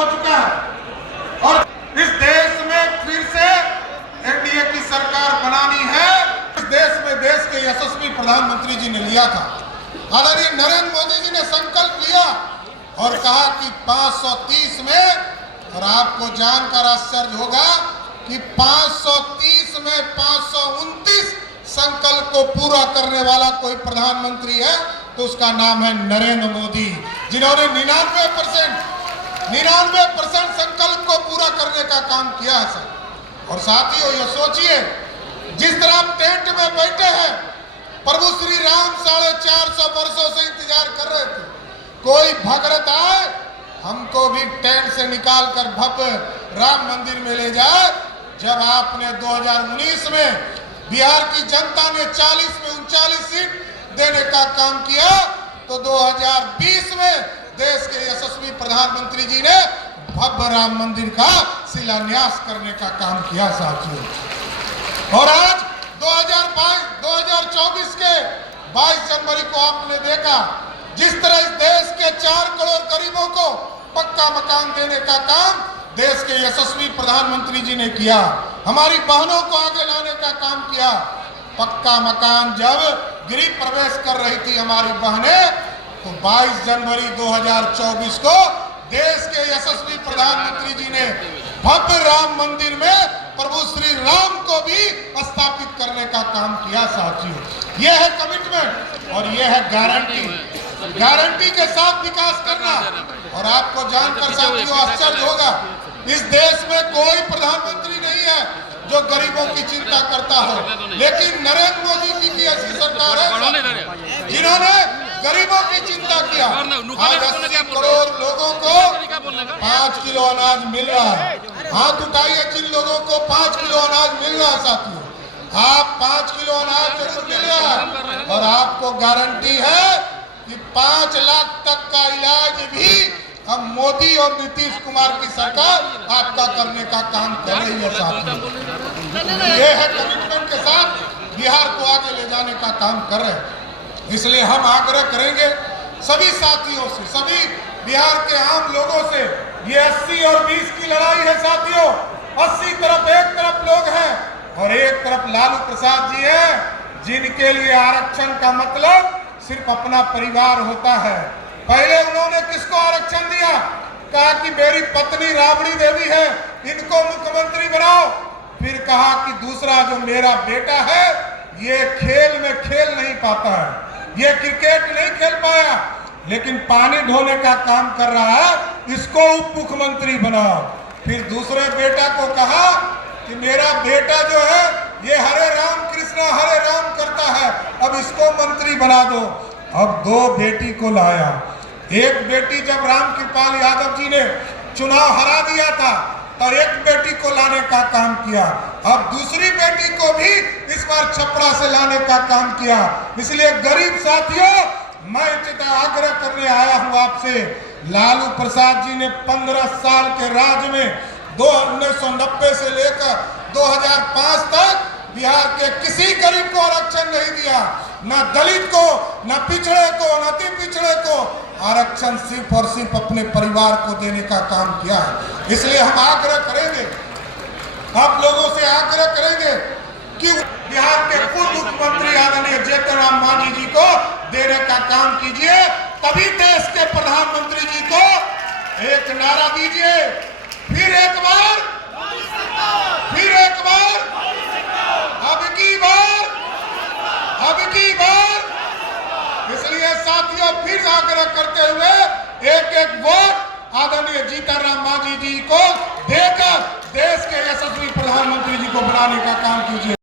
हो चुका है और इस देश में फिर से एनडीए की सरकार बनानी है। इस देश में देश के यशस्वी प्रधानमंत्री जी ने लिया था, आदरणीय नरेंद्र मोदी जी ने संकल्प लिया और कहा कि 530 में, और आपको जानकर आश्चर्य होगा कि 530 में 529 संकल्प को पूरा करने वाला कोई प्रधानमंत्री है तो उसका नाम है नरेंद्र मोदी, जिन्होंने 99% संकल्प को पूरा करने का काम किया है सर। और साथियों, ये सोचिए, जिस तरह हम टेंट में बैठे हैं, प्रभु श्री राम 450 वर्षों से इंतजार कर रहे थे कोई भगरत आए हमको भी टेंट से निकाल कर भव्य राम मंदिर में ले जाए। जब आपने 2019 में बिहार की जनता ने 40 में 39 सीट देने का काम किया तो 2020 में देश के यशस्वी प्रधानमंत्री जी ने भव्य राम मंदिर का शिलान्यास करने का काम किया साथियों। और आज 2024 के 22 जनवरी को आपने देखा जिस तरह इस देश के 4 करोड़ गरीबों को पक्का मकान देने का काम देश के यशस्वी प्रधानमंत्री जी ने किया, हमारी बहनों को आगे लाने का काम किया। पक्का मकान जब गृह प्रवेश कर रही थी हमारी बहनें, तो 22 जनवरी 2024 को देश के यशस्वी प्रधानमंत्री जी ने भव्य राम मंदिर में प्रभु श्री राम को भी स्थापित करने का काम किया साथियों। यह है कमिटमेंट और यह है गारंटी के साथ विकास करना। और आपको जानकर साथियों आश्चर्य होगा, इस देश में कोई प्रधानमंत्री नहीं है जो गरीबों की चिंता करता हो, लेकिन नरेंद्र मोदी जी की ऐसी सरकार है जिन्होंने गरीबों की चिंता किया। आज 80 करोड़ लोगों को 5 किलो अनाज मिल रहा है। हाथ उठाइए जिन लोगों को 5 किलो अनाज मिल रहा है साथियों, आप 5 किलो अनाज जरूर मिल रहा है। और आपको गारंटी है कि 5 लाख तक का इलाज भी हम मोदी और नीतीश कुमार की सरकार आपका करने का काम कर रही है साथियों। ये है कमिटमेंट के साथ बिहार को आगे ले जाने का काम कर रहे हैं। इसलिए हम आग्रह करेंगे सभी साथियों से, सभी बिहार के आम लोगों से, ये 80 और 20 की लड़ाई है साथियों। 80 तरफ एक तरफ लोग हैं और एक तरफ लालू प्रसाद जी हैं जिनके लिए आरक्षण का मतलब सिर्फ अपना परिवार होता है। पहले उन्होंने किसको आरक्षण दिया? कहा कि मेरी पत्नी राबड़ी देवी है, इनको मुख्यमंत्री बनाओ। फिर कहा कि दूसरा जो मेरा बेटा है ये खेल में खेल नहीं पाता है, ये क्रिकेट नहीं खेल पाया लेकिन पानी ढोने का काम कर रहा है, इसको उप मुख्यमंत्री बनाओ। फिर दूसरे बेटा को कहा कि मेरा बेटा जो है ये हरे राम कृष्णा हरे राम करता है, अब इसको मंत्री बना दो। अब 2 बेटी को लाया। एक बेटी जब राम कृपाल यादव जी ने चुनाव हरा दिया था तो एक बेटी को लाने का काम किया। अब दूसरी बेटी को भी इस बार छपरा से लाने का काम किया। इसलिए गरीब साथियों, मैं आग्रह करने आया हूं आपसे, लालू प्रसाद जी ने 15 साल के राज में 1990 से लेकर 2005 तक बिहार के किसी गरीब को आरक्षण नहीं दिया, न दलित को, न पिछड़े को, न अति पिछड़े को। आरक्षण सिर्फ और सिर्फ अपने परिवार को देने का काम किया है। इसलिए हम आग्रह करेंगे, आप लोगों से आग्रह करेंगे कि बिहार के पूर्व मुख्यमंत्री आदरणीय जीतन राम मांझी जी को देने का काम कीजिए। तभी देश के प्रधानमंत्री जी को एक नारा दीजिए, फिर एक बार, अब की बार। इसलिए साथियों फिर आग्रह करते हुए एक वोट आदरणीय जीतन राम मांझी जी को देकर देश के यशस्वी प्रधानमंत्री जी को बनाने का काम कीजिए।